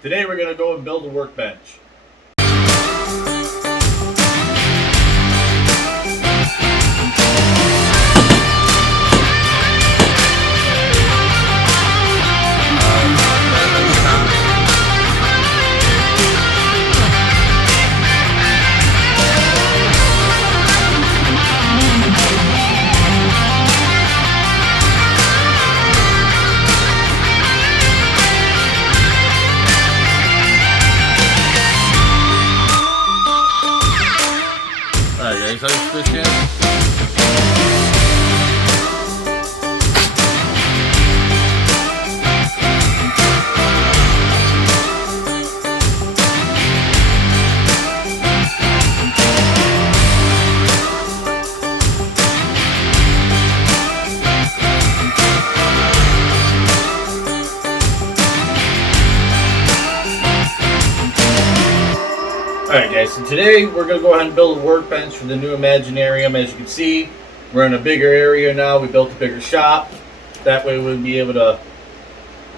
Today we're going to go and build a workbench. Alright guys, how's this channel? Alright guys, so today we're going to go ahead and build a workbench for the new Imaginarium. As you can see, we're in a bigger area now. We built a bigger shop. That way we'll be able to,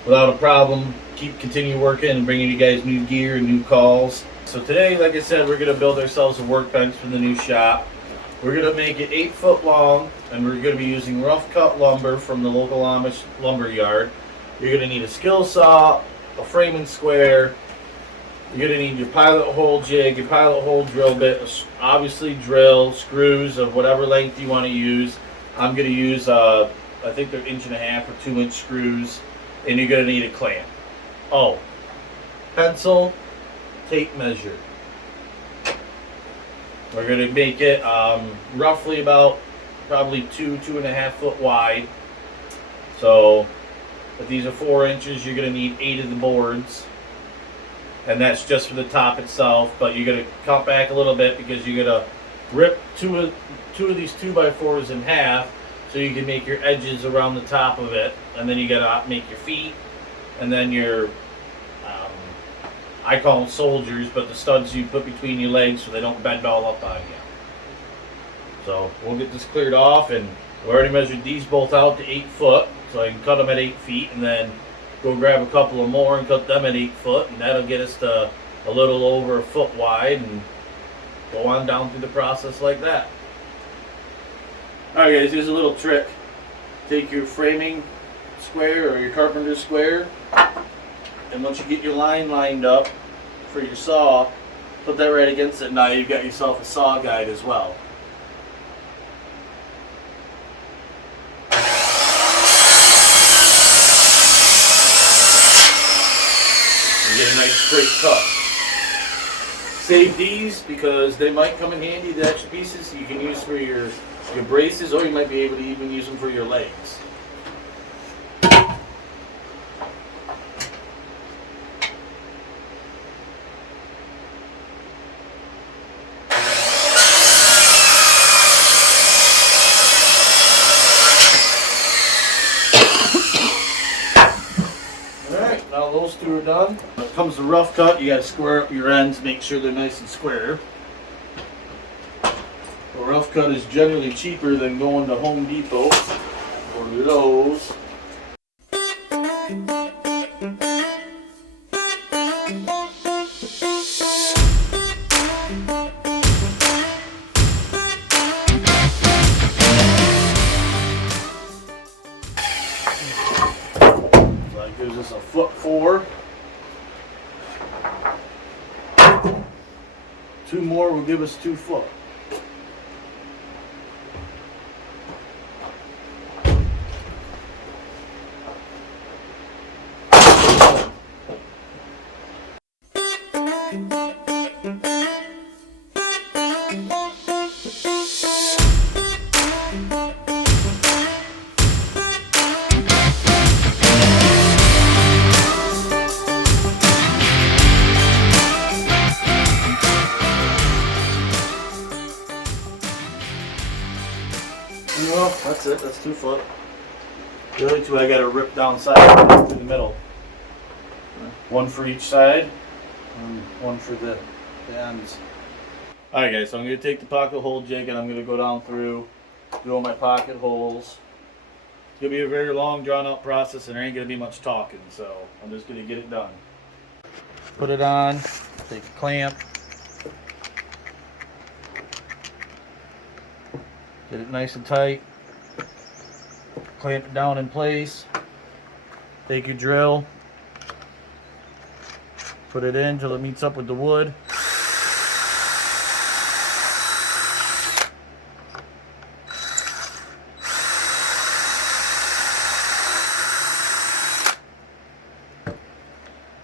without a problem, continue working and bringing you guys new gear and new calls. So today, like I said, we're going to build ourselves a workbench for the new shop. We're going to make it 8 foot long, and we're going to be using rough cut lumber from the local Amish lumber yard. You're going to need a skill saw, a framing square. You're going to need your pilot hole jig, your pilot hole drill bit, obviously drill, screws of whatever length you want to use. I'm going to use, I think they're 1.5 or 2 inch screws, and you're going to need a clamp. Oh, pencil, tape measure. We're going to make it roughly about probably 2.5 foot wide. So if these are 4 inches, you're going to need 8 of the boards. And that's just for the top itself, but you're going to cut back a little bit because you're going to rip two of these 2x4s in half so you can make your edges around the top of it, and then you got to make your feet, and then your I call them soldiers, but the studs you put between your legs so they don't bend all up on you. So we'll get this cleared off, and we already measured these both out to 8 foot, so I can cut them at 8 feet, and then go grab a couple of more and cut them at 8 foot, and that'll get us to a little over a foot wide, and go on down through the process like that. Alright guys, here's a little trick. Take your framing square or your carpenter square, and once you get your line lined up for your saw, put that right against it. Now you've got yourself a saw guide as well. Get a nice straight cut. Save these because they might come in handy, the extra pieces you can use for your braces, or you might be able to even use them for your legs. Alright, now those two are done. When it comes to rough cut, you got to square up your ends, make sure they're nice and square. A rough cut is generally cheaper than going to Home Depot or Lowe's. That gives us a 1'4". 2 more will give us 2 foot. Well, that's it. That's 2 foot. The other two I got to rip down side through the middle. One for each side, and one for the ends. Alright guys, so I'm going to take the pocket hole jig and I'm going to go down through, drill my pocket holes. It's going to be a very long, drawn out process, and there ain't going to be much talking, so I'm just going to get it done. Put it on, take a clamp, get it nice and tight, clamp it down in place, take your drill, put it in till it meets up with the wood.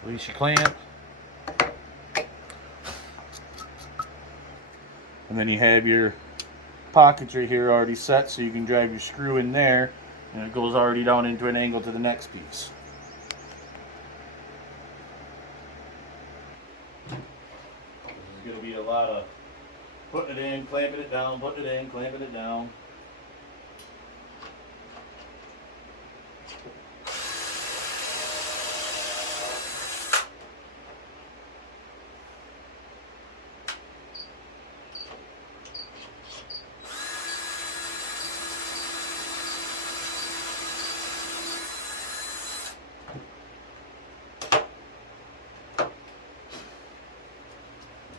Release your clamp. And then you have your pockets right here already set, so you can drive your screw in there and it goes already down into an angle to the next piece. There's going to be a lot of putting it in, clamping it down, putting it in, clamping it down.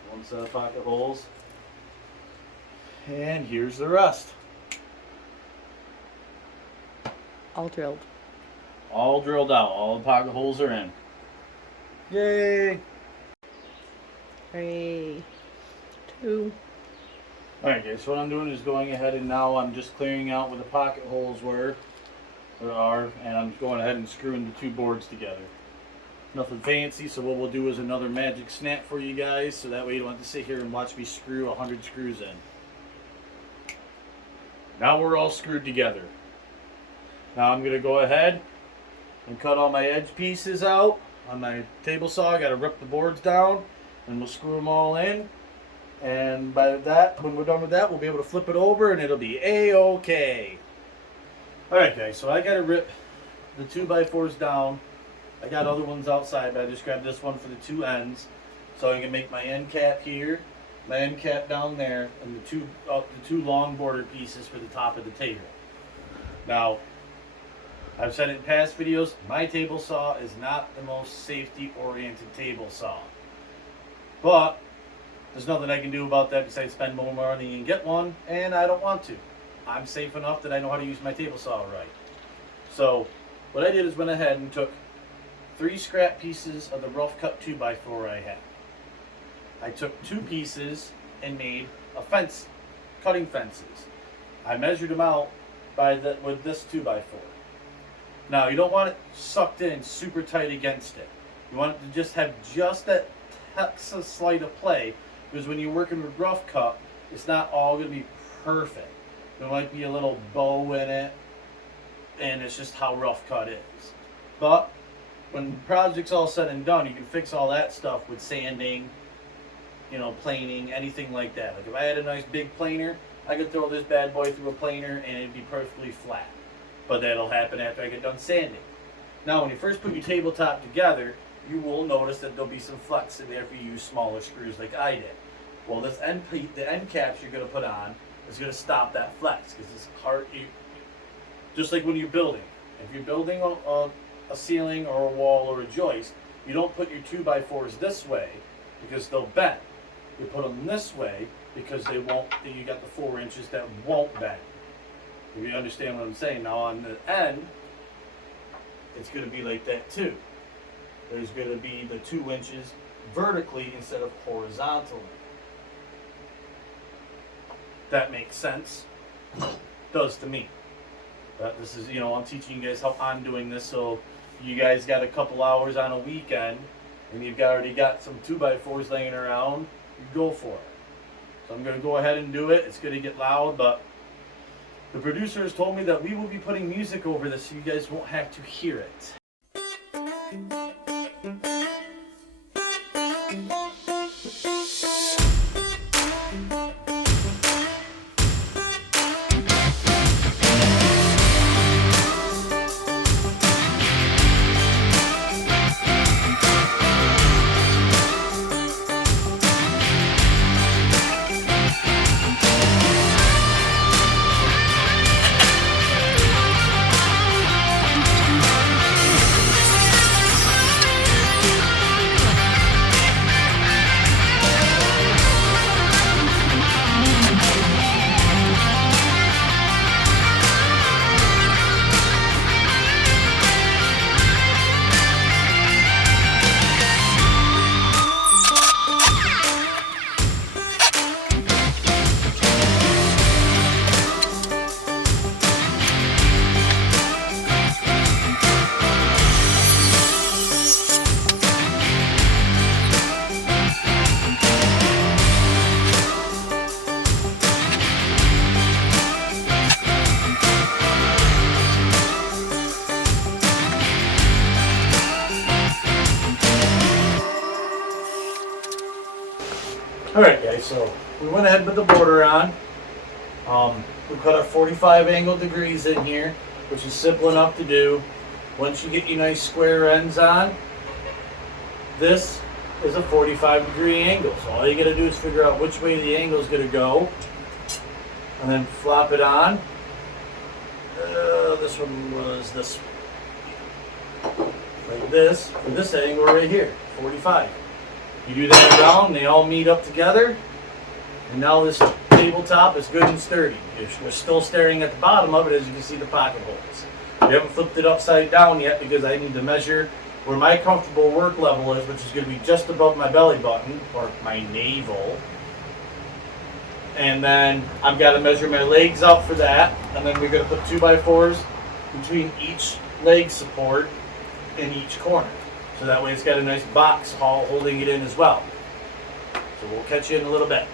One set of pocket holes, and here's the rest. All drilled. All drilled out, all the pocket holes are in. Yay! 3, 2. Alright guys, so what I'm doing is going ahead and now I'm just clearing out where the pocket holes are, and I'm going ahead and screwing the two boards together. Nothing fancy, so what we'll do is another magic snap for you guys, so that way you don't have to sit here and watch me screw 100 screws in. Now we're all screwed together. Now I'm going to go ahead and cut all my edge pieces out on my table saw. I got to rip the boards down and we'll screw them all in. And by that, when we're done with that, we'll be able to flip it over and it'll be A-OK. Alright guys, so I got to rip the 2x4s down. I got other ones outside, but I just grabbed this one for the two ends. So I can make my end cap here, my end cap down there, and the two long border pieces for the top of the table. Now, I've said it in past videos, my table saw is not the most safety-oriented table saw. But there's nothing I can do about that besides spend more money and get one, and I don't want to. I'm safe enough that I know how to use my table saw right. So what I did is went ahead and took 3 scrap pieces of the rough cut 2x4 I had. I took 2 pieces and made a fence, cutting fences. I measured them out with this 2x4. Now you don't want it sucked in super tight against it. You want it to just have just that Texas slight of play, because when you're working with rough cut, it's not all going to be perfect. There might be a little bow in it, and it's just how rough cut is. But when the project's all said and done, you can fix all that stuff with sanding, planing, anything like that. Like if I had a nice big planer, I could throw this bad boy through a planer and it'd be perfectly flat. But that'll happen after I get done sanding. Now when you first put your tabletop together, you will notice that there'll be some flex in there if you use smaller screws like I did. Well, the end caps you're going to put on is going to stop that flex, because it's hard. Just like when you're building. If you're building a ceiling or a wall or a joist, you don't put your 2x4s this way because they'll bend. You put them this way because they won't. You got the 4 inches that won't bend. If you understand what I'm saying. Now on the end, it's going to be like that too. There's going to be the 2 inches vertically instead of horizontally. That makes sense. Does to me. But this is, I'm teaching you guys how I'm doing this, so you guys got a couple hours on a weekend and you've already got some 2x4s laying around, you go for it. So I'm going to go ahead and do it. It's going to get loud, but the producers told me that we will be putting music over this so you guys won't have to hear it. Alright guys, so we went ahead with the border on. We put our 45 angle degrees in here, which is simple enough to do. Once you get your nice square ends on, this is a 45 degree angle. So all you gotta do is figure out which way the angle is gonna go, and then flop it on. This one was this, like this, for this angle right here, 45. You do that around, they all meet up together, and now this tabletop is good and sturdy. We're still staring at the bottom of it, as you can see the pocket holes. We haven't flipped it upside down yet because I need to measure where my comfortable work level is, which is going to be just above my belly button, or my navel. And then I've got to measure my legs out for that, and then we're going to put 2x4s between each leg support in each corner. So that way it's got a nice box holding it in as well. So we'll catch you in a little bit.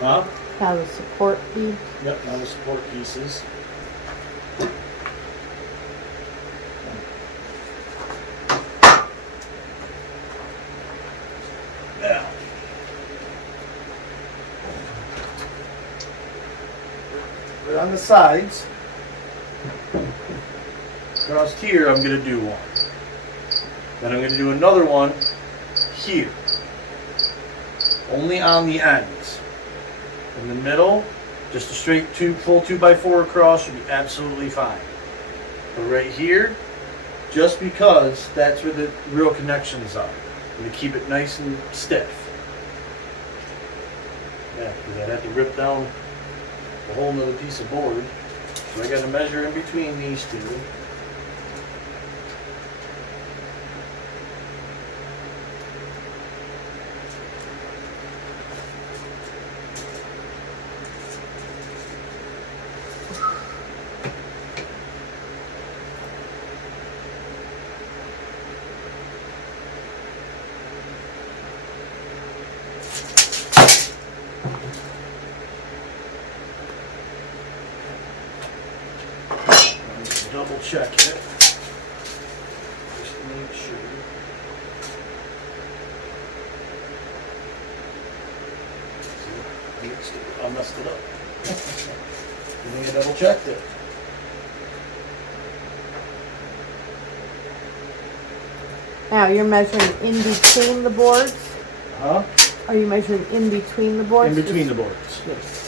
Huh? Now the support bead. Yep, now the support pieces. Now, right on the sides, across here, I'm going to do one. Then I'm going to do another one here. Only on the ends. In the middle, just a straight full 2x4 across should be absolutely fine. But right here, just because that's where the real connections are. I'm going to keep it nice and stiff. Yeah, because I'd have to rip down a whole nother piece of board. So I got to measure in between these two. Double check it, just to make sure. See, I messed it up. And then I double checked it. Now you're measuring in between the boards? Huh? Are you measuring in between the boards? In between the boards. Yes.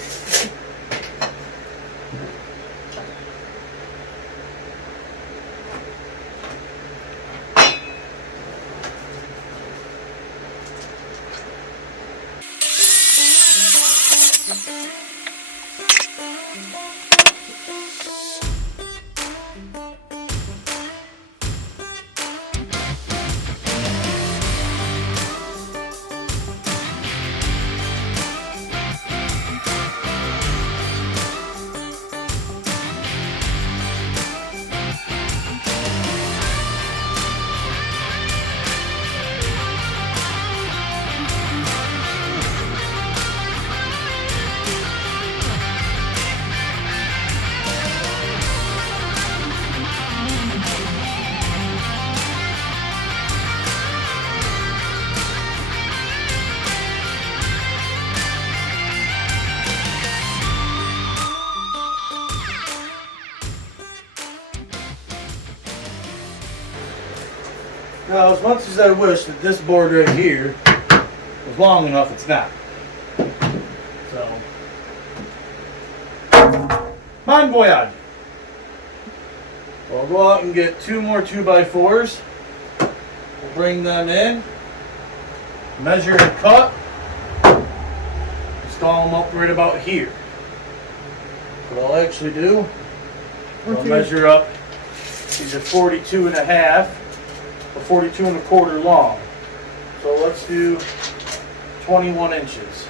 Now, as much as I wish that this board right here was long enough, it's not. So, bon voyage. We'll go out and get 2 more 2x4s. We'll bring them in, measure and cut, install them up right about here. What I'll actually do, I'll measure up, these are 42 and a half, or 42 and a quarter long. So let's do 21 inches.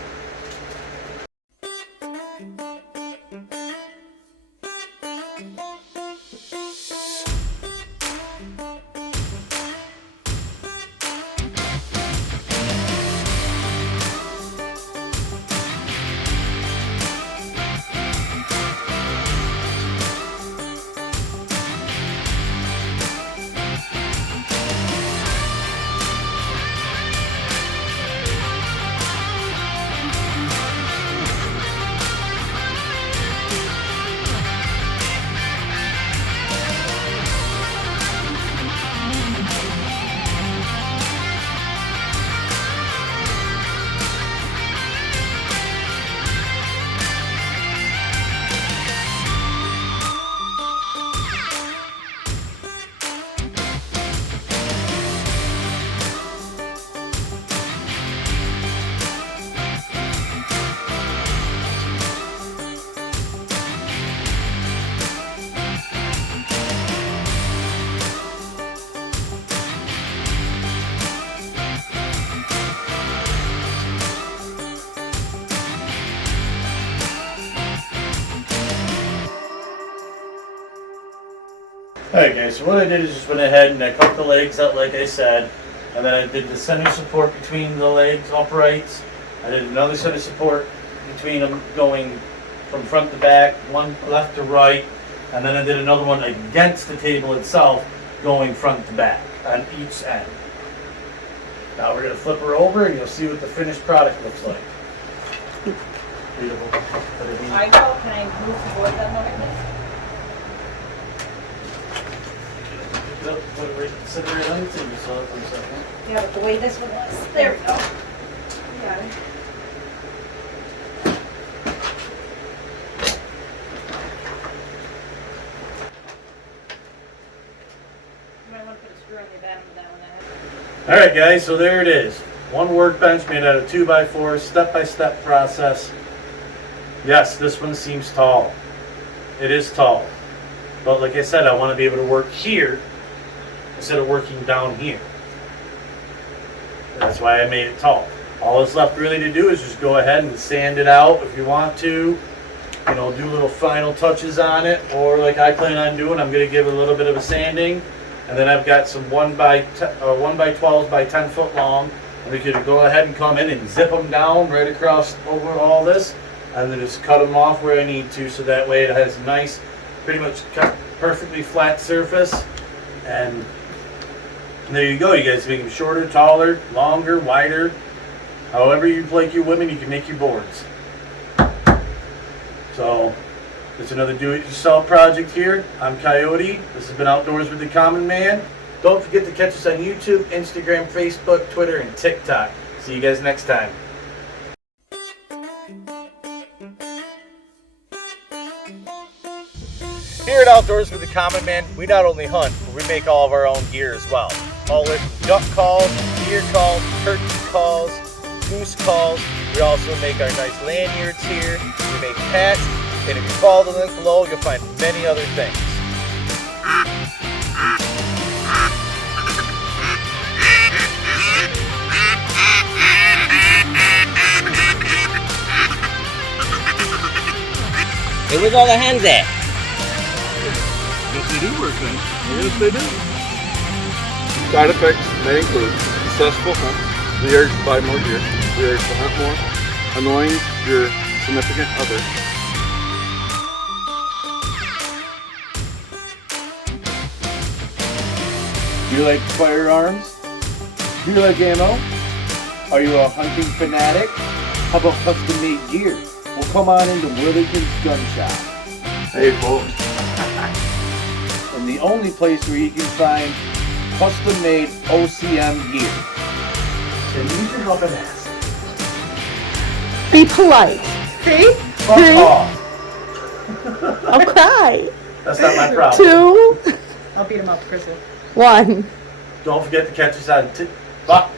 Alright guys, so what I did is just went ahead and I cut the legs out like I said, and then I did the center support between the legs uprights. I did another set of support between them going from front to back, one left to right, and then I did another one against the table itself going front to back on each end. Now we're going to flip her over and you'll see what the finished product looks like. Beautiful. I know, can I move the board then over here? Put it right, sit it right on the table for a second. Yeah, but the way this one was, there we go. Yeah. You might want to put a screw on the bottom of that one. Alright guys, so there it is. One workbench made out of 2x4, step-by-step process. Yes, this one seems tall. It is tall. But like I said, I want to be able to work here instead of working down here. That's why I made it tall. All that's left really to do is just go ahead and sand it out if you want to. You know, do little final touches on it, or like I plan on doing, I'm going to give it a little bit of a sanding. And then I've got some 1x12s by 10 foot long. And we could go ahead and come in and zip them down right across over all this. And then just cut them off where I need to, so that way it has a nice, pretty much perfectly flat surface. And there you go. You guys make them shorter, taller, longer, wider. However you like your women, you can make your boards. So, it's another do-it-yourself project here. I'm Coyote. This has been Outdoors with the Common Man. Don't forget to catch us on YouTube, Instagram, Facebook, Twitter, and TikTok. See you guys next time. Here at Outdoors with the Common Man, we not only hunt, but we make all of our own gear as well. All the way from duck calls, deer calls, turkey calls, goose calls. We also make our nice lanyards here. We make hats, and if you follow the link below, you'll find many other things. Hey, where's all the hens at? Yes, they do work then. Yes, they do. Side effects may include successful hunts, the urge to buy more gear, the urge to hunt more, annoying your significant other. Do you like firearms? Do you like ammo? Are you a hunting fanatic? How about custom-made gear? Well, come on into Worthington's Gun Shop. Hey folks, And the only place where you can find custom-made OCM gear. Then use your helping ass. Be polite. See? Fuck off. Okay. That's not my problem. 2, I'll beat him up, Krista. 1. Don't forget to catch us on Fuck.